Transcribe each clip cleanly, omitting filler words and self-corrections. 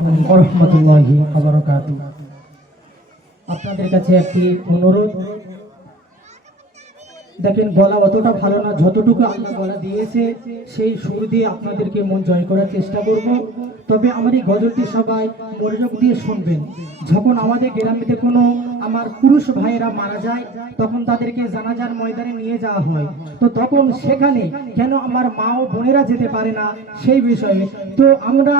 রহমতুল্লাহি ওয়া বারাকাতুহু। আপনাদের কাছে একটি অনুরোধ, দেখেন গলা অতটা ভালো না, যতটুকু আল্লাহ গলা দিয়েছে সেই সুর দিয়ে আপনাদেরকে মন জয় করার চেষ্টা করব। তবে আমার এই গজলটি সবাই মনোযোগ দিয়ে শুনবেন। যখন আমাদের গ্রামেতে কোনো আমার পুরুষ ভাইয়েরা মারা যায়, তখন তাদেরকে জানাজার ময়দানে নিয়ে যাওয়া হয়। তো তখন সেখানে কেন আমার মা ও বোনেরা যেতে পারে না সেই বিষয়ে, তো আমরা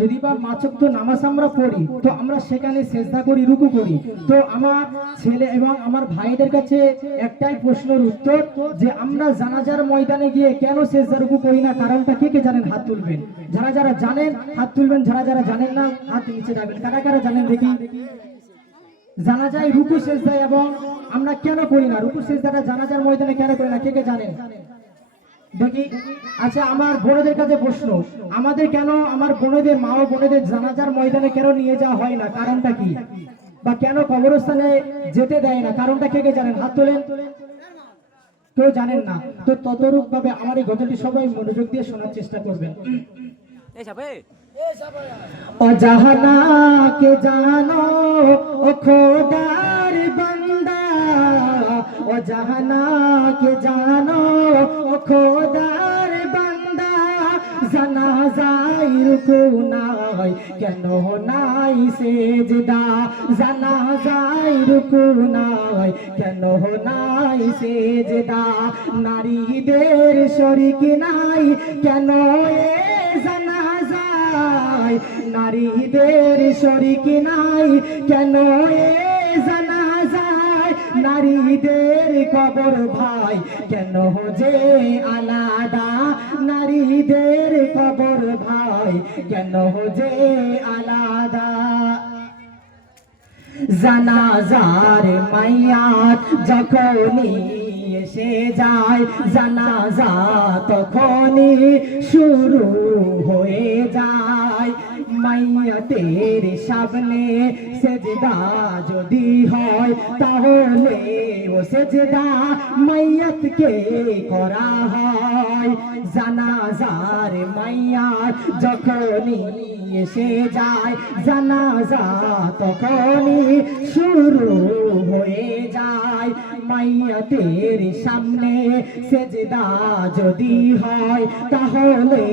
যদি বা মাচক্ত নামাজ আমরা পড়ি, তো আমরা সেখানে সেজদা করি, রুকু করি। তো আমার ছেলে এবং আমার ভাইদের কাছে একটাই প্রশ্নের উত্তর, যে আমরা জানাজার ময়দানে গিয়ে কেন সেজদা রুকু করি না, কারণটা কে কে জানেন হাত তুলবেন। যারা যারা জানেন হাত তুলবেন, যারা যারা জানেন না হাত নিচে রাখবেন। কারা কারা জানেন দেখি। জানাজায় রুকু সেজদা এবং আমরা কেন করি না, রুকু সেজদাটা জানাজার ময়দানে কেন করি না, কে কে জানেন দেখি। আচ্ছা, আমার বোনদের কাছে প্রশ্ন, আমাদের কেন আমার বোনদের মা ও বোনদের জানাজার ময়দানে কেন নিয়ে যাওয়া হয় না, কারণটা কি? বা কেন কবরস্থানে যেতে দেয় না, কারণটা কে কে জানেন হাত তোলেন। কেউ জানেন না? তো ততরূপ ভাবে আমার এই গজলটি সবাই মনোযোগ দিয়ে শোনার চেষ্টা করবেন। ও জাহানা কে জানো ও খোদার বান্দা, ও জাহানা কে জানো ও খোদার বান্দা, জানাজায় রুকু নাই কেন নাই সেজদা, জানাজায় রুকু নাই কেন নাই সেজদা, নারীদের শরীক নাই কেন এ জানাজায়, নারীদের শরীক নাই কেন এ জানাজায়, নারীদের কবর ভাই কেন যে আলাদা, নারীদের কবর ভাই কেন যে আলাদা, জানাজার মাইয়াত যখনই এসে যায়, জানাজা তখনই শুরু হয়ে যায়, মাইয়াতের সামনে সেজদা যদি হয়, তাহলে ও সেজদা মাইয়াতকে করা হয়, জানাজার মাইয়াত যখনই এসে যায়, জানাজা তখনই শুরু হয়ে যায়, মাইয়াতের সামনে সেজদা যদি হয়, তাহলে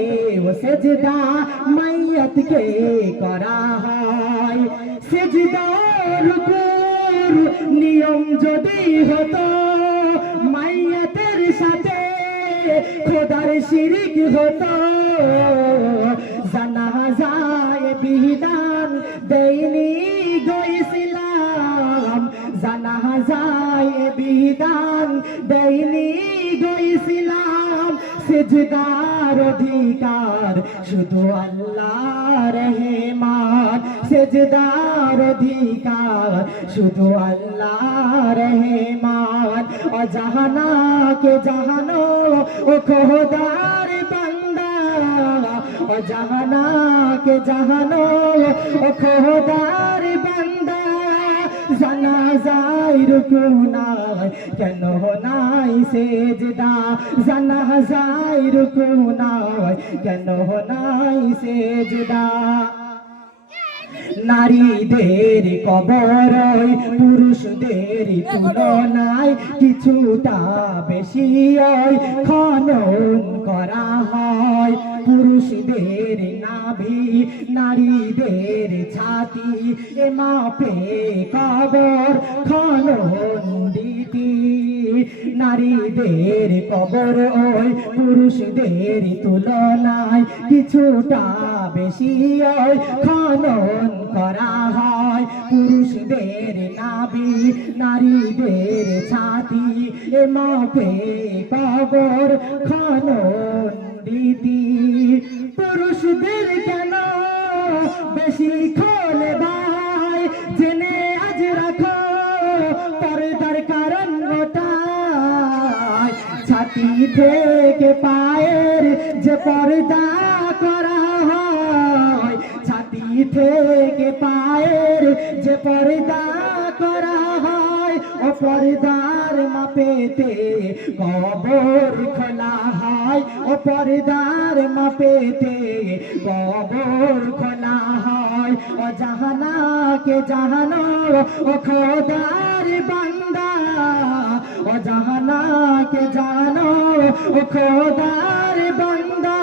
ও সেজদা মাইয়াতকে করা হয়, সেজদা রুকুর নিয়ম যদি হতো, মাইয়াতের সাথে খোদার শিরিক হতো, জানাজায় বিধান দেয়নি গো ইসলাম, জানাজায় বিধান দেয়নি গো ইসলাম, সেজদার অধিকার শুধু আল্লাহর রহমান, সেজদার অধিকার শুধু আল্লাহর রহমান, ও জাহানা কে জাহানো ও খোদার বান্দা, ও জাহানা কে জাহানো ও খোদার বান্দা, জানাজায় রুকু নাই কেন নাই সেজদা, জানাজায় রুকু নাই কেন নাই সেজদা, নারীদের কবর পুরুষদের তুলনায় কিছুটা বেশি খনন করা হয়, পুরুষদের নাভি নারীদের ছাতি এ মাপে কবর খনন দিতি, নারীদের কবর ওই পুরুষদের তুলনায় কিছুটা বেশি খনন করা হয়, পুরুষদের নাভি নারীদের ছাতি এ মাপে কবর খনন দিতি, পুরুষদের কেন বেশি খোলে ভাই জেনে আজ রাখো, পর্দার কারণ ওটাই, ছাতি থেকে পায়ের যে পর্দা করা হয়, ছাতি থেকে পায়ের যে পর্দা করা হয়, ও পর্দার মাপেতে কবর খোলা হয়, ও পর্দার মাপেতে কবর খোলা হয়, জাহানা কে জাহানো ও খোদার বান্দা ও জাহানা কে জানো ও খোদার বান্দা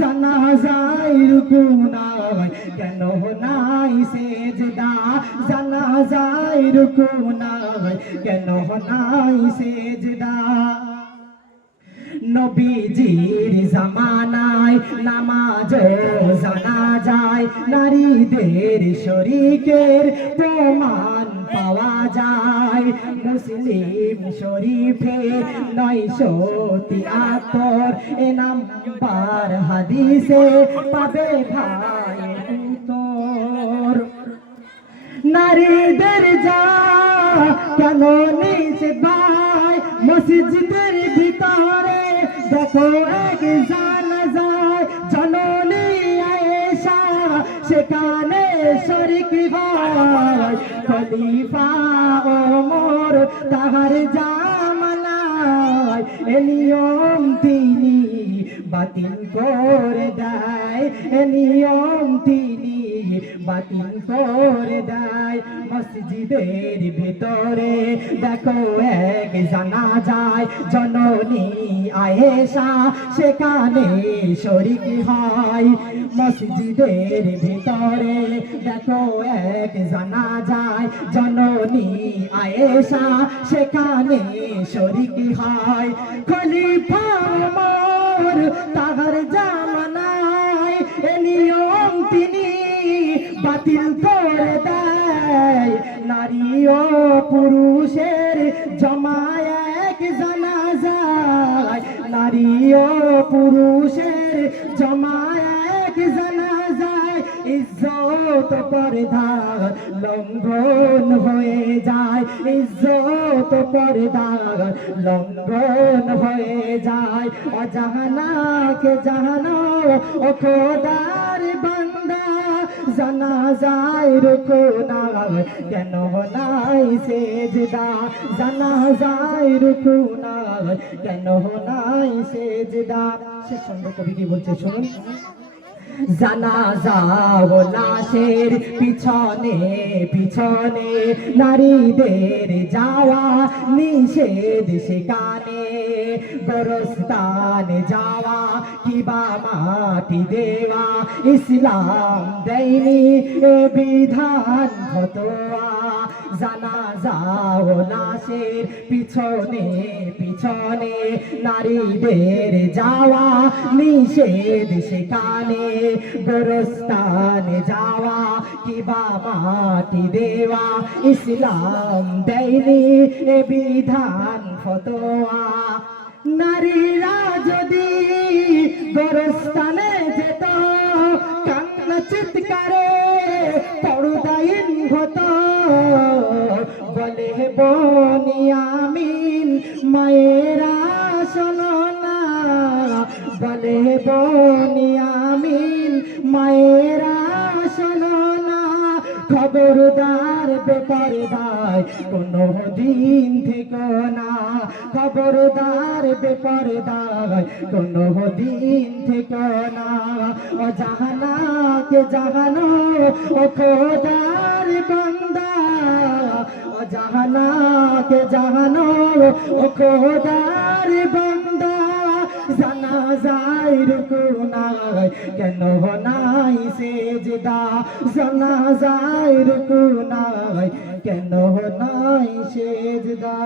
জানাজায় রুকু নাই কেন নাই সেজদা জানাজায় রুকু নাই কেন নাই সেজদা নবীজির জামানায় নামাজ জানা যায় নারীদের শরীকের প্রমাণ পাওয়া যায় মুসলিম শরীফে 973 এ নাম্বার হাদিসে পাবে ভাই উত্তর নারীদের যা কেন নিজ ভাই মসজিদের ভিতরে দেখো এক জানাজায় জননী আয়েশা সেখানে শরীক হয় খলিফা ওমর তাহার জামানায় এ নিয়ম তিনি বাতিল করে দেয় এ নিয়ম তিনি বাতিল করে দেয় মসজিদের ভিতরে দেখো এক জানাজায় জননী আয়েশা সেখানে শরীক হয় মসজিদের ভিতরে দেখো এক জানাজায় জননী আয়েশা সেখানে শরীক হয় খলিফা ওমর তাহার জামানায় এ নিয়ম তিনি বাতিল করে দেয় নারী ও পুরুষের জমায় এক জানাজায় নারী ও পুরুষের জমায় এক জানাজায় ইজ্জত পর্দা লঙ্ঘন হয়ে যায় ইজ্জত পর্দা লঙ্ঘন হয়ে যায় অজাহানাকে জাহানো ও খোদার বান্দা জানাজায় রুকু নাই কেন নাই সেজদা জানাজায় রুকু নাই কেন নাই সেজদা শেষ সুন্দর কবি কি বলছে শুনুন জানাজা ও লাশের পিছনে পিছনে নারীদের যাওয়া নিষেধ সেখানে গোরস্থানে যাওয়া কিবা মাটি দেওয়া ইসলাম দেয়নি এ বিধান ফতোয়া জানাজা ও লাশের পিছনে পিছনে নারীদের যাওয়া নিষেধ সেখানে গোরস্থানে যাওয়া কিবা মাটি দেওয়া ইসলাম দেয়নি এ বিধান ফতোয়া নারীরা যদি গোরস্থানে যেত কান্না চিৎকারে পর্দাহীন হতো বলে বনিয়ামিন মায়েরা শোনো না বলে বনিয়ামিন মায়েরা শোনো না খবরদার বেপরদায় কোনো দিন থেকো না খবরদার বেপরদায় কোনো দিন থেকো না ও জাহানাকে জাহানো ও খোদার বান্দা ও জাহানাকে জাহানো ও খোদার বান্দা জানাজায় রুকু নাই কেন নাই সেজদা জানাজায় রুকু নাই কেন নাই সেজদা।